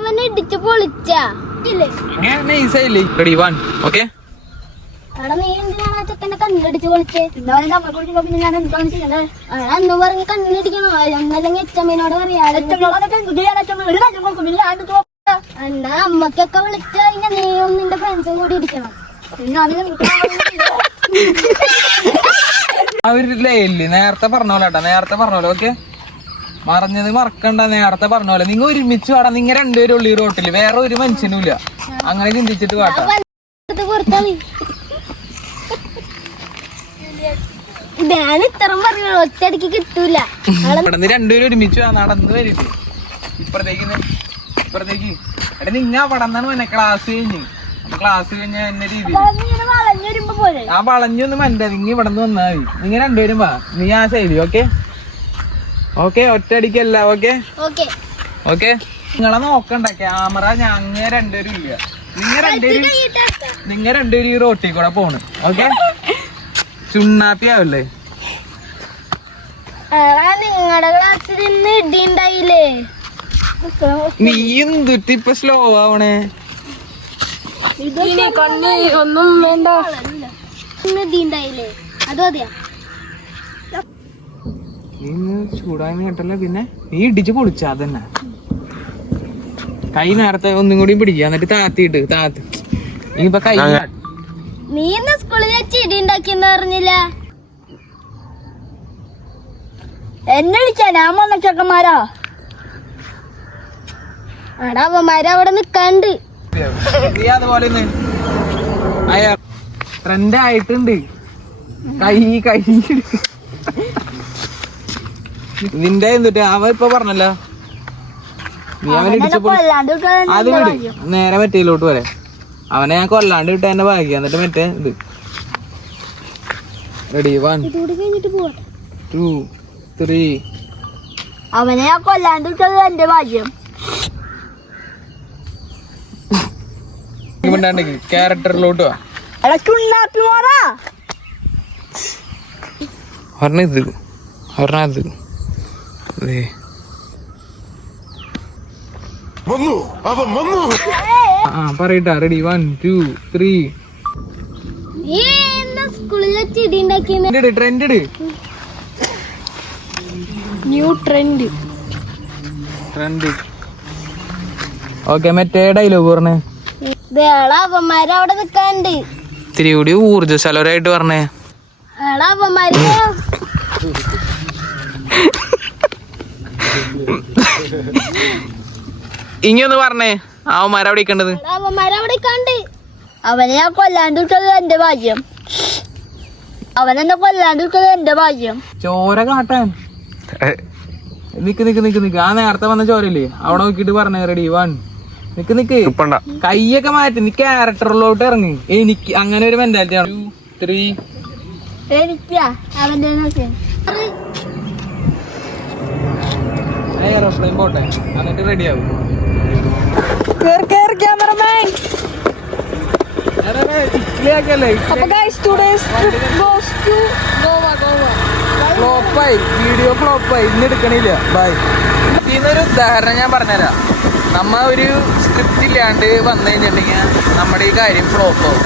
അവനെ ഇടിച്ചു പൊളിച്ചാ നീ എന്തിനാണ് ആ ചെക്കനെ കണ്ണിടിച്ച് പൊളിച്ചേ? അന്ന് പറഞ്ഞ് കണ്ണിടിക്കണം, ഒന്നല്ലെങ്കിൽ എച്ചമ്മേനോട് പറയാ. എന്നാ അമ്മക്കൊക്കെ വിളിച്ചു കഴിഞ്ഞാൽ നീയും നിന്റെ ഫ്രണ്ട്സും കൂടി ഇരിക്കണം. അവരില്ലേ നേരത്തെ പറഞ്ഞോലെ ഓക്കെ, മറഞ്ഞത് മറക്കണ്ട. നേരത്തെ പറഞ്ഞോലെ നിങ്ങൾ ഒരുമിച്ച് വാടാ. നിങ്ങൾ രണ്ടുപേരും ഉള്ളി റോട്ടില്, വേറെ ഒരു മനുഷ്യനും ഇല്ല. അങ്ങനെ ചിന്തിച്ചിട്ട് വാട്ടാ. ഞാൻ ഇത്രയും പറഞ്ഞു ഒറ്റയടിക്ക് കിട്ടൂല. രണ്ടുപേരും ഒരുമിച്ച് നടന്ന് വരും. ഇപ്പുറത്തേക്ക് എടാ നിങ്ങ പടന്നാണ് മോനെ. ക്ലാസ് കഴിഞ്ഞ എന്ന രീതി ആ വളഞ്ഞൊന്നും മണ്ട. നിങ്ങ ഇവിടെ നിന്ന് വന്നാ മതി. നിങ്ങ രണ്ടുപേരും വാ, നീ ആ ശൈലി. ഓക്കെ ഓക്കെ, ഒറ്റയടിക്കല്ല. Okay okay. നിങ്ങളെ നോക്കണ്ട ക്യാമറ. ഞങ്ങ രണ്ടുപേരും ഇല്ല. നിങ്ങ രണ്ടുപേരും ഈ റോട്ടിൽ കൂടെ പോണ്. ഓക്കെ, ചുണ്ണാപ്പിയാവല്ലേ? നിങ്ങളുടെ ക്ലാസ്സിൽ നിന്ന് ഇടിണ്ടായില്ലേ? നീ എന്തുട്ടി ഇപ്പൊ സ്ലോ ആവണേ? ഒന്നും വേണ്ട. ഇടിണ്ടായില്ലേ? അത് മതിയാ. നീ ചൂടാന്ന് കേട്ടല്ലോ. പിന്നെ നീ ഇടിച്ചു പൊളിച്ച അതന്നെ. കൈ നേരത്തെ ഒന്നും കൂടി പിടിക്കുക, എന്നിട്ട് താത്തി നീ ഇപ്പൊ കൈ. നീ ഇന്ന് സ്കൂളിൽ വെച്ച് ഇടി ഉണ്ടാക്കിയെന്ന് പറഞ്ഞില്ല. എന്നെ വിളിച്ചാ ഞാൻ വന്ന ചെക്കന്മാരാ. എടാ അവന്മാരവിടെ നിക്കാണ്ട്. നീ അതുപോലെ ട്രെൻഡ് ആയിട്ടുണ്ട്. കൈ നിന്റെ എന്തിട്ട് അവ ഇപ്പൊ പറഞ്ഞല്ലോ. നീ അവനെ അത് വിട്, നേരെ മറ്റേലോട്ട് വരെ. അവനെ ഞാൻ കൊല്ലാണ്ട് വിട്ട എന്റെ ഭാഗ്യ. എന്നിട്ട് മറ്റേ ഇത് റെഡി 1 2 3. അവനെ ഞാൻ കൊല്ലാണ്ട് വിട്ടത് എന്റെ ഭാഗ്യം. ക്യാരക്ടറിലോട്ട് വാ. പറയട്ടാ. റെഡി 1 2 3. Trend okay. മറ്റേ ഡയലോഗ് പറഞ്ഞേ. അവന്മാരവിടെ നിക്കാണ്ട്. ഇത്തിരി കൂടി ഊർജ്ജസ്വലരായിട്ട് പറഞ്ഞേ. അവന്മാര് ഇങ്ങൊന്ന് പറഞ്ഞേ. അവന്മാരവിടെ കണ്ടത്. അവന്മാരവിടെ കണ്ട്. അവനെ ഞാൻ കൊല്ലാണ്ട് വിട്ടത് എന്റെ ഭാഗ്യം. അവനെന്നെ കൊല്ലാണ്ട് വിട്ടത് എന്റെ ഭാഗ്യം. ചോര കാട്ടാൻ നിക്ക്. ആ നേരത്തെ വന്ന ചോരല്ലേ അവിടെ നോക്കിട്ട് പറഞ്ഞേ. റെഡി 1 നിക്ക്. കൈയൊക്കെ മാറ്റി. നീ ക്യാരക്ടറിലോട്ട് ഇറങ്ങി. എനിക്ക് അങ്ങനെ ഒരു മെന്റാലിറ്റി ആണ്. 2 3. എയർപ്ലെയിൻ പോട്ടെ, എന്നിട്ട് റെഡി ആവും. വീഡിയോ ഫ്ലോപ്പായി. ഇന്ന് എടുക്കണില്ല. ബൈ. ഇതിനൊരു ഉദാഹരണം ഞാൻ പറഞ്ഞുതരാം. നമ്മ ഒരു സ്ക്രിപ്റ്റ് ഇല്ലാണ്ട് വന്നു കഴിഞ്ഞിട്ടുണ്ടെങ്കിൽ നമ്മുടെ ഈ കാര്യം ഫ്ലോപ്പ് ആവും.